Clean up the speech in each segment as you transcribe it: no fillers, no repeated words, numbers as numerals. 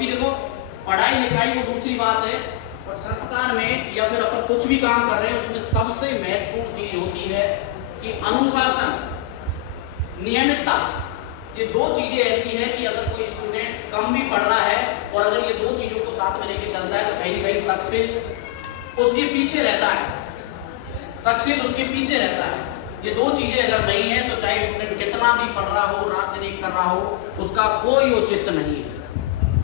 क्योंकि देखो पढ़ाई लिखाई वो दूसरी बात है, और संस्थान में या फिर अपन कुछ भी काम कर रहे हैं उसमें सबसे महत्वपूर्ण चीज होती है कि अनुशासन, नियमितता। ये दो चीजें ऐसी हैं कि अगर कोई स्टूडेंट कम भी पढ़ रहा है और अगर ये दो चीजों को साथ में लेके चलता है तो कहीं ना कहीं सक्सेस उसके पीछे रहता है, सक्सेस उसके पीछे रहता है। ये दो चीजें अगर नहीं है तो चाहे स्टूडेंट कितना भी पढ़ रहा हो, रात दिन एक कर रहा हो, उसका कोई औचित्य नहीं है।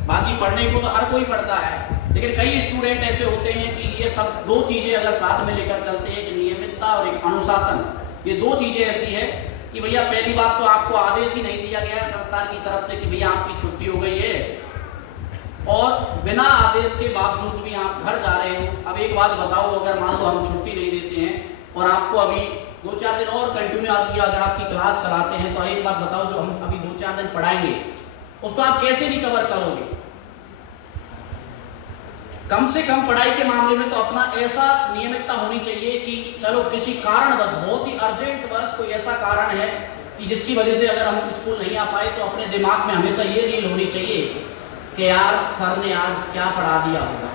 बाकी पढ़ने को तो हर कोई पढ़ता है, लेकिन कई स्टूडेंट ऐसे होते हैं कि ये सब दो चीजें अगर साथ में लेकर चलते हैं कि नियमितता और एक अनुशासन, ये दो चीजें ऐसी है कि भैया पहली बात तो आपको आदेश ही नहीं दिया गया है संस्थान की तरफ से कि भैया आपकी छुट्टी हो गई है, और बिना आदेश के बावजूद भी आप घर जा रहे हो। अब एक बात बताओ, अगर मान लो हम छुट्टी नहीं देते हैं और आपको अभी 2-4 दिन और कंटिन्यू अगर आपकी क्लास चलाते हैं, तो एक बात बताओ, जो हम अभी 2-4 दिन पढ़ाएंगे उसको आप कैसे रिकवर करोगे? कम से कम पढ़ाई के मामले में तो अपना ऐसा नियमितता होनी चाहिए कि चलो किसी कारणवश, बहुत ही अर्जेंट बस कोई ऐसा कारण है कि जिसकी वजह से अगर हम स्कूल नहीं आ पाए, तो अपने दिमाग में हमेशा ये रील होनी चाहिए कि यार सर ने आज क्या पढ़ा दिया होगा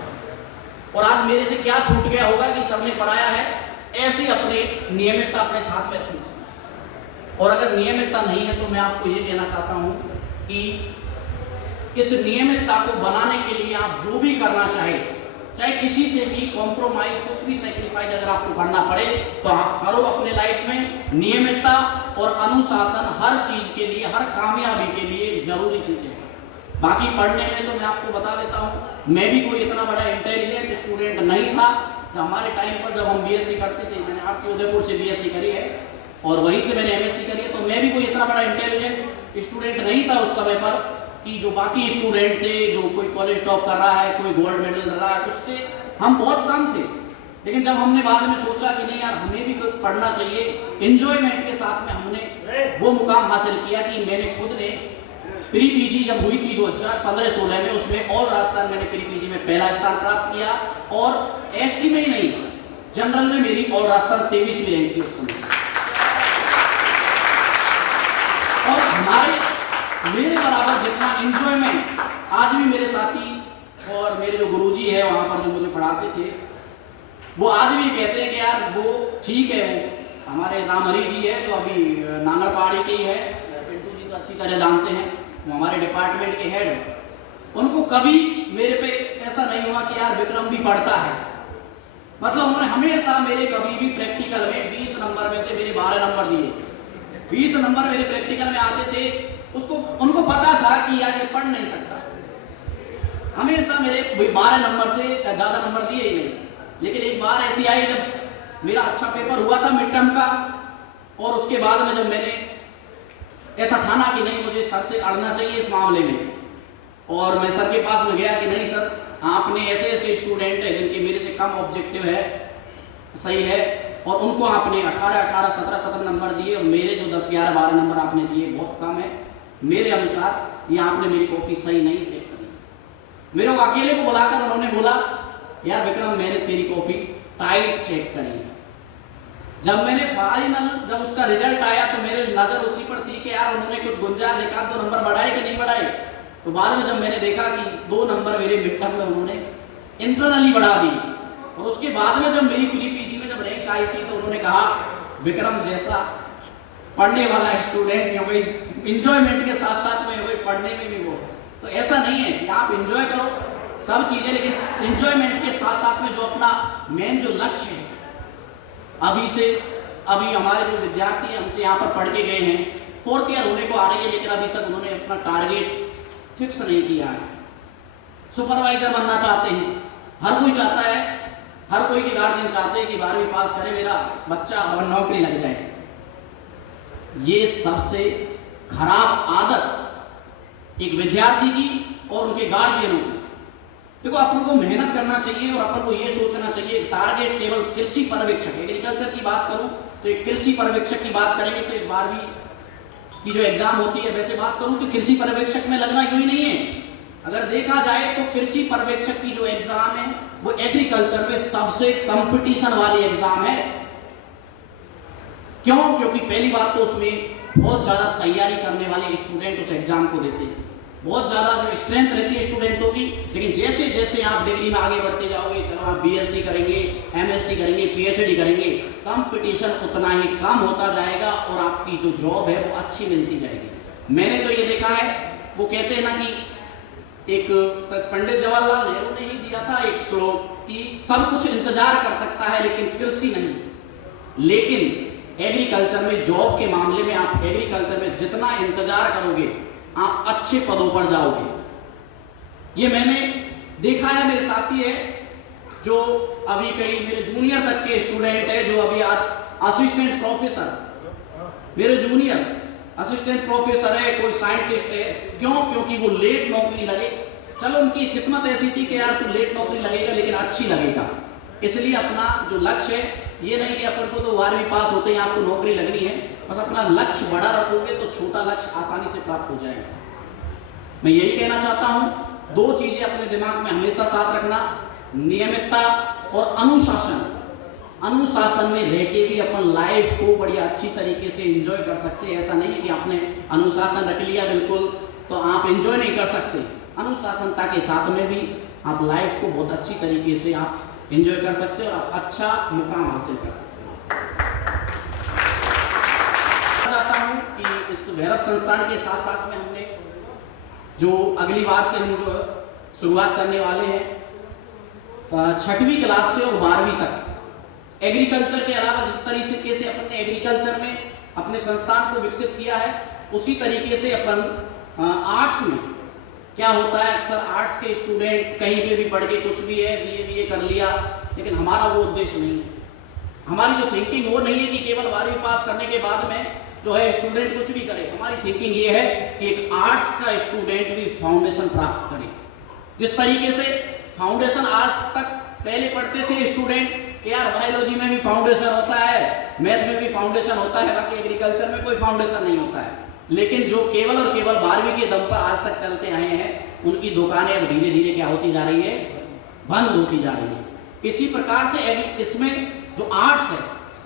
और आज मेरे से क्या छूट गया होगा कि सर ने पढ़ाया है। ऐसी अपनी नियमितता अपने साथ में रखनी चाहिए। और अगर नियमितता नहीं है तो मैं आपको ये कहना चाहता हूं कि इस नियमितता को बनाने के लिए आप जो भी करना चाहे, चाहे किसी से भी कॉम्प्रोमाइज, कुछ भी सैक्रिफाइस अगर आपको करना पड़े तो आप करो अपने लाइफ में। नियमितता और अनुशासन हर चीज के लिए, हर कामयाबी के लिए जरूरी चीजें हैं। बाकी पढ़ने में तो मैं आपको बता देता हूँ, मैं भी कोई इतना बड़ा इंटेलिजेंट स्टूडेंट नहीं था। जब हमारे टाइम पर जब हम बीएससी करते थे, मैंने आरसी उदयपुर से बीएससी करी है और वहीं से मैंने एमएससी करी है, तो मैं भी कोई इतना बड़ा इंटेलिजेंट स्टूडेंट नहीं था उस समय पर कि जो बाकी स्टूडेंट थे, जो कोई कॉलेज टॉप कर रहा है, कोई गोल्ड मेडल कर रहा है, उससे हम बहुत कम थे। लेकिन जब हमने बाद में सोचा कि नहीं यार हमें भी कुछ पढ़ना चाहिए, एंजॉयमेंट के साथ में हमने वो मुकाम हासिल किया कि मैंने खुद ने प्री पीजी जब हुई थी 2015-16 में, उसमें ऑल राजस्थान मैंने प्री पीजी में पहला स्थान प्राप्त किया और एसटी में ही नहीं, जनरल में मेरी ऑल राजस्थान 23वीं रैंक थी उस समय। और मेरे बराबर जितना एंजॉयमेंट आज भी मेरे साथी और मेरे जो गुरुजी है वहां पर जो मुझे पढ़ाते थे, वो आज भी कहते हैं कि यार वो ठीक है, वो हमारे रामहरी जी है जो अभी नांगल पहाड़ी के ही है, पिंटू जी तो अच्छी तरह जानते हैं, वो हमारे डिपार्टमेंट के हेड हैं। उनको कभी मेरे पे ऐसा नहीं हुआ कि यार विक्रम भी पढ़ता है, मतलब उन्होंने हमेशा मेरे कभी भी प्रैक्टिकल में 20 नंबर में से मेरे 12 नंबर दिए। 20 नंबर मेरे प्रैक्टिकल में आते थे, उसको उनको पता था कि यार ये पढ़ नहीं सकता, हमेशा मेरे 12 नंबर से ज्यादा नंबर दिए ही नहीं। लेकिन एक बार ऐसी आई जब मेरा अच्छा पेपर हुआ था मिड टर्म का, और उसके बाद में जब मैंने ऐसा ठाना कि नहीं मुझे सर से अड़ना चाहिए इस मामले में, और मैं सर के पास में गया कि नहीं सर, आपने ऐसे ऐसे स्टूडेंट है जिनके मेरे से कम ऑब्जेक्टिव है, सही है, और उनको आपने 18, 17 नंबर दिए और मेरे जो 10, 11, 12 नंबर आपने दिए बहुत कम है, मेरे अनुसार ये आपने मेरी कॉपी सही नहीं चेक करी। मेरे को अकेले को बुलाकर उन्होंने बोला यार विक्रम मैंने तेरी कॉपी टाइट चेक करी है। जब मैंने फाइनल जब उसका रिजल्ट आया तो मेरे नजर उसी पर थी कि यार उन्होंने कुछ गुंजाइश, 1-2 नंबर बढ़ाए कि नहीं बढ़ाए। तो बाद में जब मैंने देखा कि 2 नंबर मेरे मिड टर्म में उन्होंने इंटरनली बढ़ा दी, और उसके बाद में जब मेरी प्री पीजी में जब रैंक आई थी तो उन्होंने कहा विक्रम जैसा पढ़ने वाला स्टूडेंट या कोई इंजॉयमेंट के साथ साथ में कोई पढ़ने में भी वो, तो ऐसा नहीं है कि आप इंजॉय करो सब चीजें, लेकिन इंजॉयमेंट के साथ साथ में जो अपना मेन जो लक्ष्य है, अभी हमारे जो विद्यार्थी हमसे यहाँ पर पढ़ के गए हैं, 4th ईयर होने को आ रही है, लेकिन अभी तक उन्होंने अपना टारगेट फिक्स नहीं किया है। सुपरवाइजर बनना चाहते हैं, हर कोई चाहता है, हर कोई के गार्जियन चाहते हैं कि 12वीं पास करे मेरा बच्चा और नौकरी लग जाए। ये सबसे खराब आदत एक विद्यार्थी की और उनके गार्जियनों की। देखो अपन को मेहनत करना चाहिए और अपन को ये सोचना चाहिए, टारगेट केवल कृषि पर्यवेक्षक, एग्रीकल्चर की बात करूं तो एक कृषि पर्यवेक्षक की बात करेंगे तो एक 12वीं की जो एग्जाम होती है, वैसे बात करूं कि कृषि पर्यवेक्षक में लगना यूं ही नहीं है। अगर देखा जाए तो कृषि पर्यवेक्षक की जो एग्जाम है वो एग्रीकल्चर में सबसे कंपटीशन वाली एग्जाम है। क्यों? क्योंकि पहली बात तो उसमें बहुत ज्यादा तैयारी करने वाले स्टूडेंट उस एग्जाम को देते हैं। बहुत ज़्यादा जो स्ट्रेंथ रहती है स्टूडेंटों की, लेकिन जैसे जैसे आप डिग्री में आगे बढ़ते जाओगे, चलो आप बीएससी करेंगे, एमएससी करेंगे, पीएचडी करेंगे, कंपटीशन उतना ही कम होता जाएगा और आपकी जो जॉब है वो अच्छी मिलती जाएगी। मैंने तो ये देखा है, वो कहते हैं ना कि एक पंडित जवाहरलाल नेहरू ने ही दिया था एक श्लोक कि सब कुछ इंतजार कर सकता है लेकिन कृषि नहीं। लेकिन एग्रीकल्चर में, जॉब के मामले में, आप एग्रीकल्चर में जितना इंतजार करोगे आप अच्छे पदों पर जाओगे। ये मैंने देखा है, मेरे साथी है जो अभी कई मेरे जूनियर तक के स्टूडेंट है जो अभी आज असिस्टेंट प्रोफेसर, मेरे जूनियर असिस्टेंट प्रोफेसर है, कोई साइंटिस्ट है। क्यों? क्योंकि वो लेट नौकरी लगे, चलो उनकी किस्मत ऐसी थी कि यार तू लेट नौकरी लगेगा लेकिन अच्छी लगेगा, इसलिए अपना जो लक्ष्य है ये नहीं कि अपन को तो 12वीं पास होते ही आपको नौकरी लगनी है, बस अपना लक्ष्य बड़ा रखोगे तो छोटा लक्ष्य आसानी से प्राप्त हो जाएगा। मैं यही कहना चाहता हूं, दो चीजें अपने दिमाग में हमेशा साथ रखना, नियमितता और अनुशासन। अनुशासन में रह के भी अपन लाइफ को बढ़िया अच्छी तरीके से एंजॉय कर सकते हैं। ऐसा नहीं है कि आपने अनुशासन रख लिया बिल्कुल तो आप एंजॉय नहीं कर सकते। अनुशासनता के साथ में भी आप लाइफ को बहुत अच्छी तरीके से आप एंजॉय कर सकते हो और आप अच्छा मुकाम हासिल कर सकते हो। चाहता हूं कि इस भैरव संस्थान के साथ साथ में हमने जो अगली बार से हम जो शुरुआत करने वाले हैं 6वीं क्लास से और 12वीं तक, एग्रीकल्चर के अलावा जिस तरीके से अपन ने एग्रीकल्चर में अपने संस्थान को विकसित किया है उसी तरीके से अपन आर्ट्स में क्या होता है, अक्सर आर्ट्स के स्टूडेंट कहीं पे भी पढ़ के कुछ भी है बीए कर लिया, लेकिन हमारा वो उद्देश्य नहीं है। हमारी जो थिंकिंग वो नहीं है कि केवल 12वीं पास करने के बाद में जो है स्टूडेंट कुछ भी करे। हमारी थिंकिंग ये है कि एक आर्ट्स का स्टूडेंट भी फाउंडेशन प्राप्त करे। जिस तरीके से फाउंडेशन आज तक पहले पढ़ते थे स्टूडेंट, यार बायोलॉजी में भी फाउंडेशन होता है, मैथ में भी फाउंडेशन होता है, बाकी एग्रीकल्चर में कोई फाउंडेशन नहीं होता है। लेकिन जो केवल और केवल 12वीं के दम पर आज तक चलते आए हैं उनकी दुकानें अब धीरे धीरे क्या होती जा रही है, बंद होती जा रही है। इसी प्रकार से इसमें जो आर्ट्स है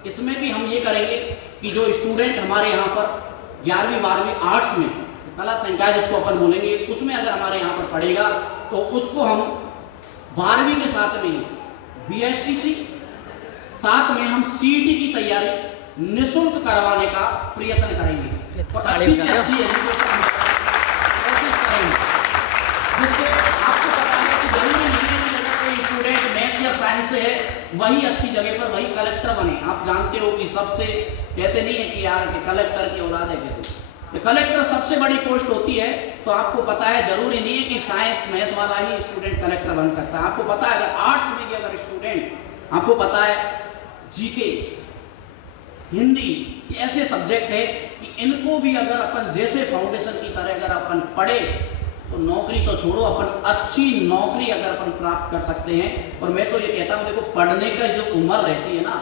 इसमें भी हम ये करेंगे कि जो स्टूडेंट हमारे यहाँ पर 11वीं 12वीं आर्ट्स में कला संकाय जिसको अपन बोलेंगे उसमें अगर हमारे यहाँ पर पढ़ेगा तो उसको हम 12वीं के साथ में बीएसटीसी साथ में हम सीईटी की तैयारी निःशुल्क करवाने का प्रयत्न करेंगे और अच्छी से अच्छी एजुकेशन कोशिश करेंगे, जिससे आपको पता है कि जरूरी नहीं है कि अगर कोई स्टूडेंट मैथ या साइंस से है वही अच्छी जगह पर वही कलेक्टर बने। आप जानते हो कि सबसे कहते नहीं है कि यार कि कलेक्टर की औलाद है तो कलेक्टर सबसे बड़ी पोस्ट होती है। तो आपको पता है जरूरी नहीं है कि साइंस मैथ वाला ही स्टूडेंट कलेक्टर बन सकता है। आपको पता है अगर आर्ट्स में भी अगर स्टूडेंट, आपको पता है जीके, हिंदी, ऐसे सब्जेक्ट है कि इनको भी अगर अपन जैसे फाउंडेशन की तरह अगर अपन पढ़े तो नौकरी तो छोड़ो, अपन अच्छी नौकरी अगर अपन प्राप्त कर सकते हैं। और मैं तो ये कहता हूं देखो, पढ़ने का जो उम्र रहती है ना,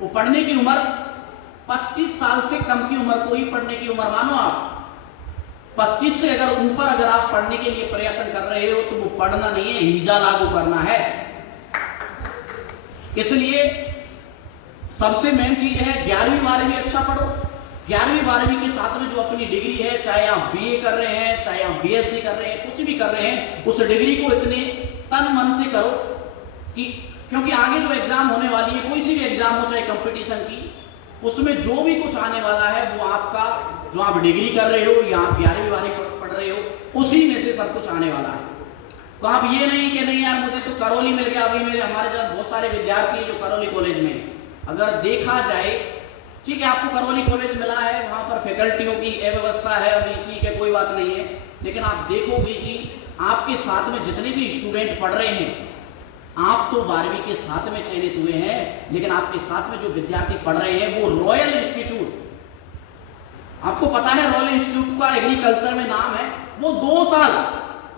वो पढ़ने की उम्र 25 साल से कम की उम्र को ही पढ़ने की उम्र मानो। आप 25 से अगर ऊपर अगर आप पढ़ने के लिए प्रयत्न कर रहे हो तो वो पढ़ना नहीं है, हिजा लागू करना है। इसलिए सबसे मेन चीज है 11वीं 12वीं अच्छा पढ़ो। 11वीं 12वीं के साथ में जो अपनी डिग्री है, चाहे आप बीए कर रहे हैं, चाहे आप बीएससी कर रहे हैं, कुछ भी कर रहे हैं, उस डिग्री को इतने तन मन से करो कि क्योंकि आगे जो एग्जाम होने वाली है, कोई सी भी एग्जाम हो चाहे कंपटीशन की, उसमें जो भी कुछ आने वाला है वो आपका जो आप डिग्री कर रहे हो या आप 11वीं 12वीं पढ़ रहे हो उसी में से सब कुछ आने वाला है। तो आप ये नहीं कि नहीं यार मुझे तो करौली मिल गया। अभी मेरे हमारे साथ बहुत सारे विद्यार्थी हैं जो करौली कॉलेज में, अगर देखा जाए ठीक है आपको करौली कॉलेज मिला है, वहाँ पर फैकल्टियों की अव्यवस्था है अभी, ठीक है कोई बात नहीं है, लेकिन आप देखोगे कि आपके साथ में जितने भी स्टूडेंट पढ़ रहे हैं, आप तो 12वीं के साथ में चयनित हुए हैं, लेकिन आपके साथ में जो विद्यार्थी पढ़ रहे हैं वो रॉयल इंस्टीट्यूट, आपको पता है रॉयल इंस्टीट्यूट का एग्रीकल्चर में नाम है, वो 2 साल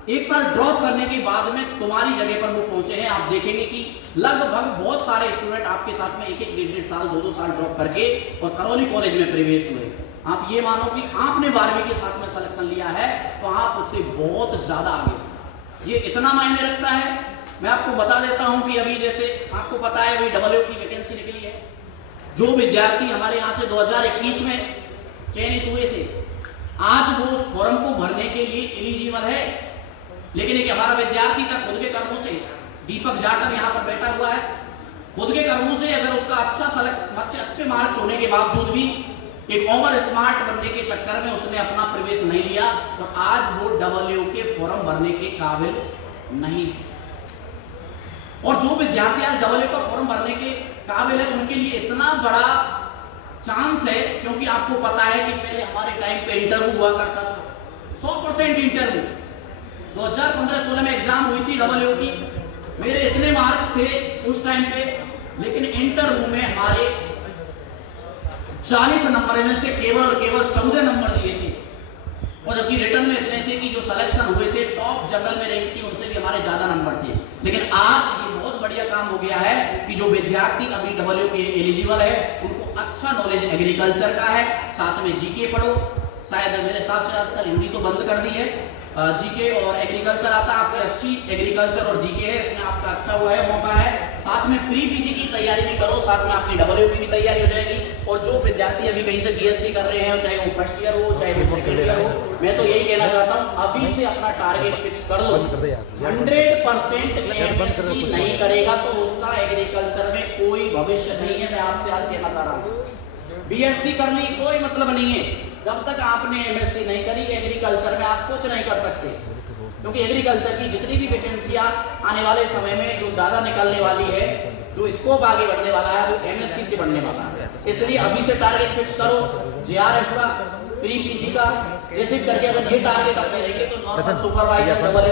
1 साल ड्रॉप करने के बाद में तुम्हारी जगह पर वो पहुंचे हैं। आप देखेंगे कि लगभग बहुत सारे स्टूडेंट आपके साथ में 1-1, 1.5 साल 2-2 साल ड्रॉप करके और करौली कॉलेज में प्रवेश हुए। आप ये मानो कि आपने 12वीं के साथ में सिलेक्शन लिया है तो आप उससे बहुत ज्यादा आगे, ये इतना मायने रखता है। मैं आपको बता देता हूं कि अभी जैसे आपको पता है अभी डब्ल्यू की वैकेंसी निकली है, जो विद्यार्थी हमारे यहाँ से 2021 में चयनित हुए थे आज वो उस फॉर्म को भरने के लिए एलिजिबल है, लेकिन एक हमारा विद्यार्थी था खुद के कर्मों से, दीपक जाटव यहाँ पर बैठा हुआ है, खुद के कर्मों से अगर उसका अच्छे मार्क्स होने के बावजूद भी एक ओवर स्मार्ट बनने के चक्कर में उसने अपना प्रवेश नहीं लिया, तो आज वो डबल के फॉर्म भरने के काबिल नहीं। और जो विद्यार्थी आज डबल का फॉर्म भरने के काबिल है, उनके लिए इतना बड़ा चांस है, क्योंकि आपको पता है कि पहले हमारे टाइम पे इंटरव्यू हुआ करता था, 100% इंटरव्यू। 2015-16 में एग्जाम हुई थी डबल की, मेरे इतने मार्क्स थे उस टाइम पे, लेकिन इंटरव्यू में हमारे 40 नंबर में से केवल और केवल 14 नंबर दिए थे, और जबकि रिटर्न में इतने थे कि जो सिलेक्शन हुए थे टॉप जनरल में रैंक थी उनसे भी हमारे ज्यादा नंबर थे। लेकिन आज ये बहुत बढ़िया काम हो गया है कि जो विद्यार्थी अभी डबल के एलिजिबल है उनको अच्छा नॉलेज एग्रीकल्चर का है, साथ में जीके पढ़ो, शायद मेरे हिसाब से आजकल हिंदी तो बंद कर दी है, जीके और एग्रीकल्चर आता है, आपकी अच्छी एग्रीकल्चर और जीके है, इसमें आपका अच्छा वो है मौका है। साथ में प्री पीजी की तैयारी भी करो, साथ में आपकी डबल की भी तैयारी हो जाएगी। और जो विद्यार्थी अभी कहीं से बीएससी कर रहे हैं, चाहे वो फर्स्ट ईयर हो चाहे वो सेकंड ईयर हो, मैं तो यही कहना चाहता हूँ अभी से अपना टारगेट फिक्स कर लो। 100% एमएससी नहीं करेगा तो उसका एग्रीकल्चर में कोई भविष्य नहीं है, मैं आपसे आज कहना चाह रहा हूँ। बीएससी कर ली कोई मतलब नहीं है, जब तक आपने एमएससी नहीं करी एग्रीकल्चर में आप कुछ नहीं कर सकते, क्योंकि एग्रीकल्चर की जितनी भी वैकेंसियां आने वाले समय में जो ज्यादा निकलने वाली है, जो स्कोप आगे बढ़ने वाला है वो एमएससी से बढ़ने वाला है। इसलिए अभी से टारगेट फिक्स करो, जेआरएफ का, प्री पीजी का, जैसे करके अगर ये टारगेट अपने रहेंगे तो नॉर्मल सुपरवाइजर डबल